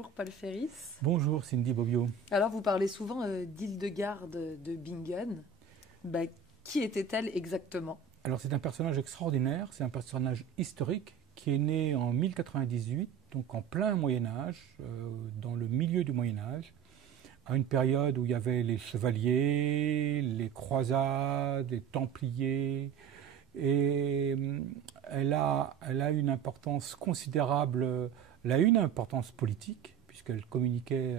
Bonjour Paul Ferris. Bonjour Cindy Bobbio. Alors vous parlez souvent d'Hildegarde de Bingen. Bah, qui était-elle exactement? Alors c'est un personnage extraordinaire, c'est un personnage historique qui est né en 1098, donc en plein Moyen-Âge, dans le milieu du Moyen-Âge, à une période où il y avait les chevaliers, les croisades, les templiers, et elle a une importance considérable, elle a une importance politique, puisqu'elle communiquait,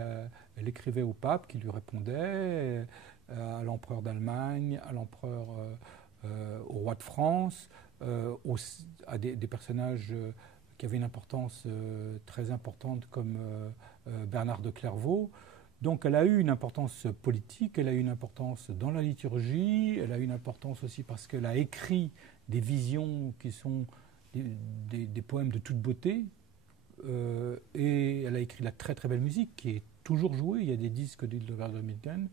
elle écrivait au pape qui lui répondait, à l'empereur d'Allemagne, à l'empereur, au roi de France, à des personnages qui avaient une importance très importante comme Bernard de Clairvaux. Donc elle a eu une importance politique, elle a eu une importance dans la liturgie, elle a eu une importance aussi parce qu'elle a écrit des visions qui sont des poèmes de toute beauté, et elle a écrit la très très belle musique qui est toujours jouée, il y a des disques d'Hildegarde de Bingen,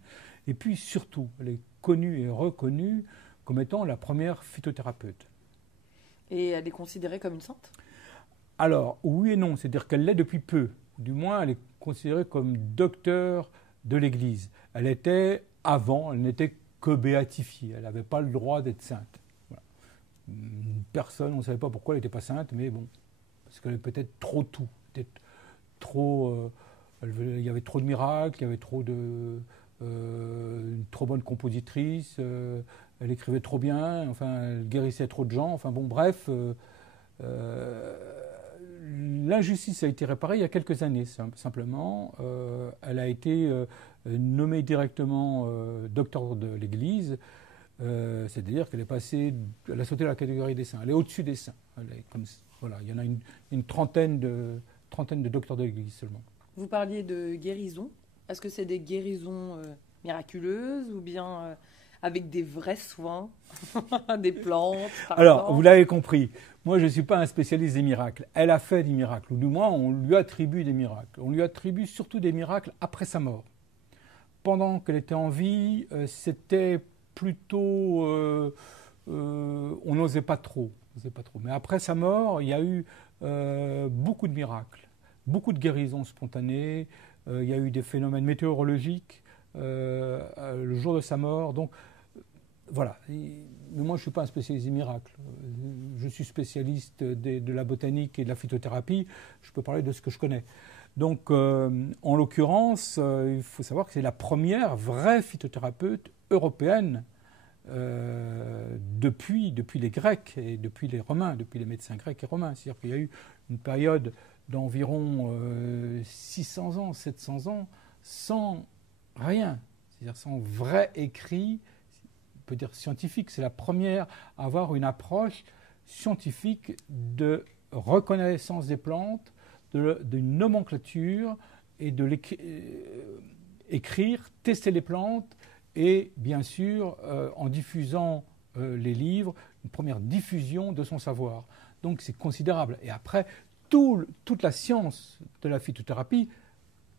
et puis surtout, elle est connue et reconnue comme étant la première phytothérapeute. Et elle est considérée comme une sainte? Alors, oui et non, c'est-à-dire qu'elle l'est depuis peu. Du moins, elle est considérée comme docteur de l'Église. Elle était, avant, elle n'était que béatifiée. Elle n'avait pas le droit d'être sainte. Voilà. Personne, on ne savait pas pourquoi elle n'était pas sainte, mais bon, parce qu'elle avait peut-être trop tout. Peut-être trop, il y avait trop de miracles, il y avait trop de... une trop bonne compositrice, elle écrivait trop bien, enfin, elle guérissait trop de gens, enfin bon, bref... l'injustice a été réparée il y a quelques années, simplement. Elle a été nommée directement docteur de l'Église, c'est-à-dire qu'elle est passée, elle a sauté la catégorie des saints. Elle est au-dessus des saints. Voilà, il y en a une trentaine de docteurs de l'Église seulement. Vous parliez de guérison. Est-ce que c'est des guérisons miraculeuses ou bien avec des vrais soins, des plantes par Alors, exemple? vous l'avez compris, moi je ne suis pas un spécialiste des miracles. Elle a fait des miracles, ou du moins on lui attribue des miracles. On lui attribue surtout des miracles après sa mort. Pendant qu'elle était en vie, c'était plutôt... on n'osait pas trop. Mais après sa mort, il y a eu beaucoup de miracles, beaucoup de guérisons spontanées, il y a eu des phénomènes météorologiques le jour de sa mort. Donc, voilà. Mais moi, je ne suis pas un spécialiste des miracles. Je suis spécialiste de la botanique et de la phytothérapie. Je peux parler de ce que je connais. Donc, en l'occurrence, il faut savoir que c'est la première vraie phytothérapeute européenne depuis les Grecs et depuis les Romains, depuis les médecins grecs et romains. C'est-à-dire qu'il y a eu une période d'environ 600 ans, 700 ans, sans rien. C'est-à-dire sans vrai écrit, on peut dire scientifique. C'est la première à avoir une approche scientifique de reconnaissance des plantes, de nomenclature et de écrire, tester les plantes et bien sûr en diffusant les livres, une première diffusion de son savoir. Donc c'est considérable. Et après, toute la science de la phytothérapie,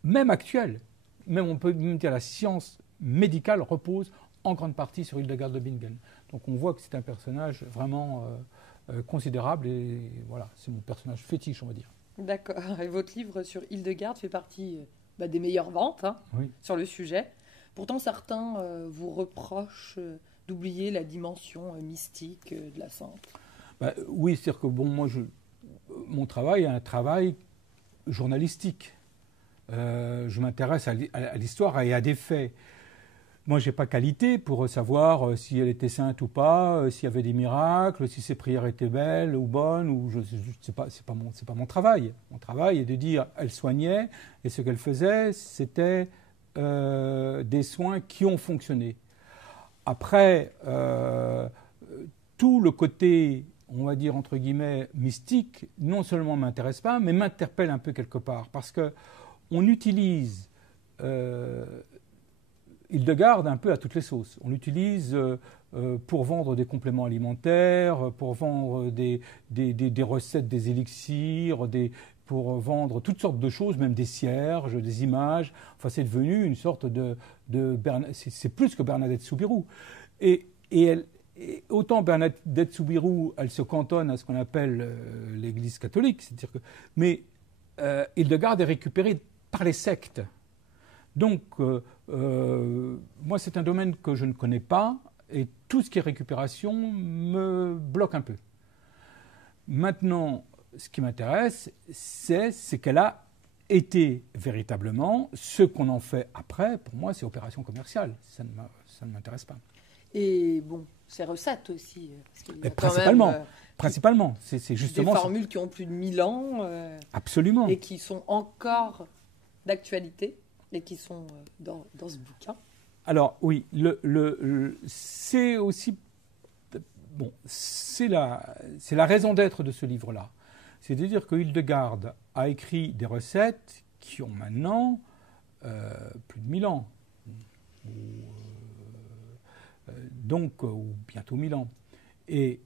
même actuelle, même on peut même dire la science médicale repose en grande partie sur Hildegarde de Bingen. Donc on voit que c'est un personnage vraiment considérable et voilà, c'est mon personnage fétiche, on va dire. D'accord. Et votre livre sur Hildegarde fait partie des meilleures ventes Oui. sur le sujet. Pourtant, certains vous reprochent d'oublier la dimension mystique de la sainte. Oui, c'est-à-dire que bon, moi, mon travail est un travail journalistique. Je m'intéresse à l'histoire et à des faits. Moi, je n'ai pas qualité pour savoir si elle était sainte ou pas, s'il y avait des miracles, si ses prières étaient belles ou bonnes. Ou c'est pas mon travail. Mon travail est de dire elle soignait et ce qu'elle faisait, c'était des soins qui ont fonctionné. Après, tout le côté, on va dire entre guillemets, mystique, non seulement ne m'intéresse pas, mais m'interpelle un peu quelque part. Parce qu'on utilise Hildegarde un peu à toutes les sauces. On l'utilise pour vendre des compléments alimentaires, pour vendre des recettes, des élixirs, pour vendre toutes sortes de choses, même des cierges, des images. Enfin, c'est devenu une sorte c'est plus que Bernadette Soubirous. Et autant Bernadette Soubirous, elle se cantonne à ce qu'on appelle l'Église catholique, c'est-à-dire que, mais Hildegarde est récupérée par les sectes. Donc, moi, c'est un domaine que je ne connais pas, et tout ce qui est récupération me bloque un peu. Maintenant, ce qui m'intéresse, c'est qu'elle a été véritablement. Ce qu'on en fait après, pour moi, c'est opération commerciale. Ça ne m'intéresse pas. Et bon, c'est recettes aussi. Parce qu'il y a principalement. C'est justement des formules qui ont plus de 1000 ans. Absolument. Et qui sont encore d'actualité et qui sont dans ce bouquin. Alors, oui, c'est aussi... Bon, c'est la raison d'être de ce livre-là. C'est-à-dire que Hildegarde a écrit des recettes qui ont maintenant plus de 1000 ans. Ou bientôt 1000 ans. Et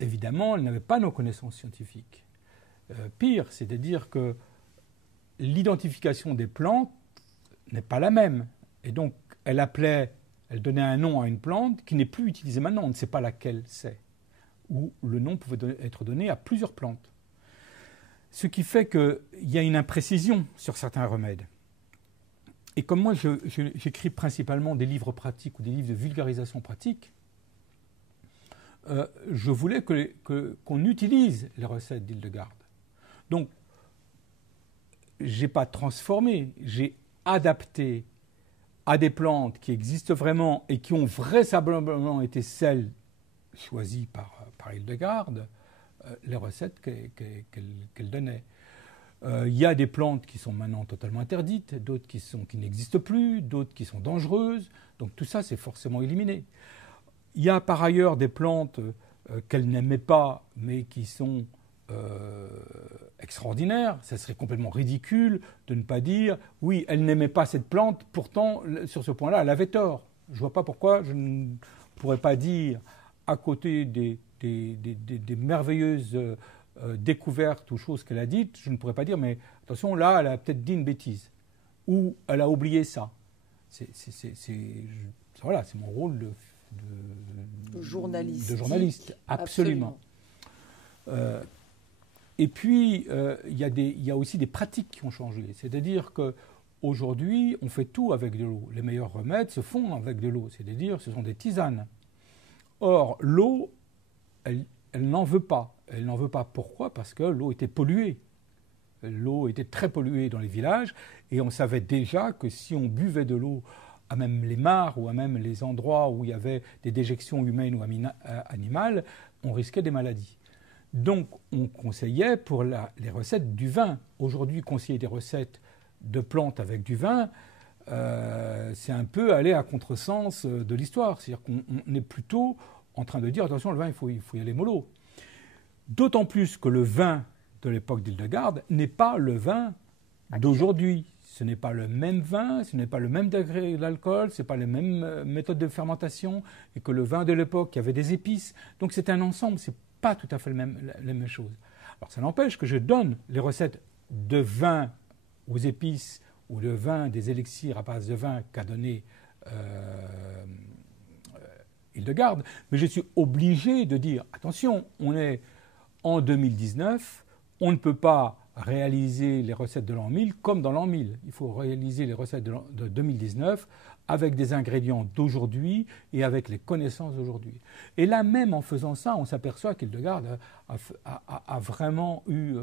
évidemment, elle n'avait pas nos connaissances scientifiques. Pire, c'est-à-dire que l'identification des plantes n'est pas la même. Et donc, elle donnait un nom à une plante qui n'est plus utilisée maintenant. On ne sait pas laquelle c'est. Ou le nom pouvait être donné à plusieurs plantes. Ce qui fait qu'il y a une imprécision sur certains remèdes. Et comme moi, j'écris principalement des livres pratiques ou des livres de vulgarisation pratique, je voulais qu'on utilise les recettes d'Hildegarde. Donc, je n'ai pas transformé, j'ai adapté à des plantes qui existent vraiment et qui ont vraisemblablement été celles choisies par Hildegarde, les recettes qu'elle donnait. Il y a des plantes qui sont maintenant totalement interdites, d'autres qui n'existent plus, d'autres qui sont dangereuses. Donc tout ça, c'est forcément éliminé. Il y a par ailleurs des plantes qu'elle n'aimait pas, mais qui sont extraordinaires. Ça serait complètement ridicule de ne pas dire « oui, elle n'aimait pas cette plante, pourtant, sur ce point-là, elle avait tort ». Je ne vois pas pourquoi je ne pourrais pas dire, à côté des merveilleuses découvertes ou choses qu'elle a dites, je ne pourrais pas dire « mais attention, là, elle a peut-être dit une bêtise » ou « elle a oublié ça ». Voilà, c'est mon rôle de journaliste, absolument. Et puis, il y a aussi des pratiques qui ont changé. C'est-à-dire qu'aujourd'hui, on fait tout avec de l'eau. Les meilleurs remèdes se font avec de l'eau. C'est-à-dire, ce sont des tisanes. Or, l'eau, elle n'en veut pas. Elle n'en veut pas. Pourquoi ? Parce que l'eau était polluée. L'eau était très polluée dans les villages. Et on savait déjà que si on buvait de l'eau à même les mares ou à même les endroits où il y avait des déjections humaines ou animales, on risquait des maladies. Donc, on conseillait pour les recettes du vin. Aujourd'hui, conseiller des recettes de plantes avec du vin, c'est un peu aller à contresens de l'histoire. C'est-à-dire qu'on est plutôt en train de dire, attention, le vin, il faut y aller mollo. D'autant plus que le vin de l'époque d'Hildegarde n'est pas le vin d'aujourd'hui. Ce n'est pas le même vin, ce n'est pas le même degré d'alcool, ce n'est pas les mêmes méthodes de fermentation, et que le vin de l'époque, il y avait des épices. Donc c'est un ensemble, c'est pas tout à fait la même chose. Alors ça n'empêche que je donne les recettes de vin aux épices ou de vin des élixirs à base de vin qu'a donné Hildegarde, mais je suis obligé de dire, attention, on est en 2019, on ne peut pas réaliser les recettes de l'an 1000 comme dans l'an 1000. Il faut réaliser les recettes de 2019 avec des ingrédients d'aujourd'hui et avec les connaissances d'aujourd'hui. Et là même en faisant ça, on s'aperçoit qu'Hildegarde a vraiment eu...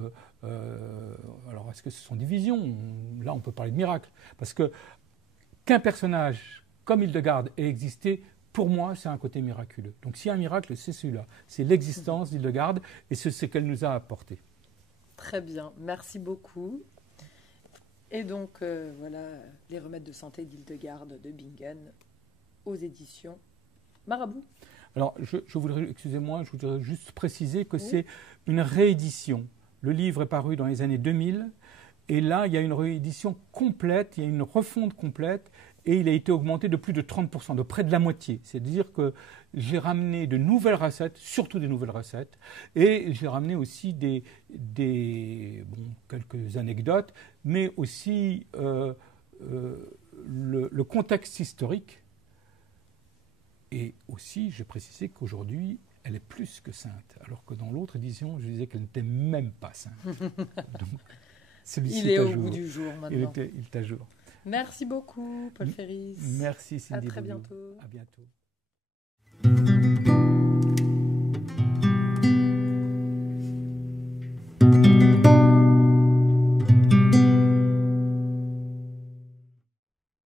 alors est-ce que ce sont des visions ? Là on peut parler de miracle. Parce qu'un personnage comme Hildegarde ait existé, pour moi c'est un côté miraculeux. Donc s'il y a un miracle, c'est celui-là. C'est l'existence d'Hildegarde et c'est ce qu'elle nous a apporté. Très bien, merci beaucoup. Et donc, voilà, les remèdes de santé d'Hildegarde de Bingen aux éditions Marabout. Alors, je voudrais juste préciser que c'est une réédition. Le livre est paru dans les années 2000, et là, il y a une réédition complète, il y a une refonte complète, et il a été augmenté de plus de 30%, de près de la moitié. C'est-à-dire que j'ai ramené de nouvelles recettes, surtout des nouvelles recettes, et j'ai ramené aussi quelques anecdotes, mais aussi le contexte historique. Et aussi, j'ai précisé qu'aujourd'hui, elle est plus que sainte, alors que dans l'autre édition, je disais qu'elle n'était même pas sainte. Donc, Celui-ci Il est à au jour. goût du jour Il maintenant. est à jour. Merci beaucoup, Paul Ferris. Merci Cindy. À très Boulou. bientôt. À bientôt.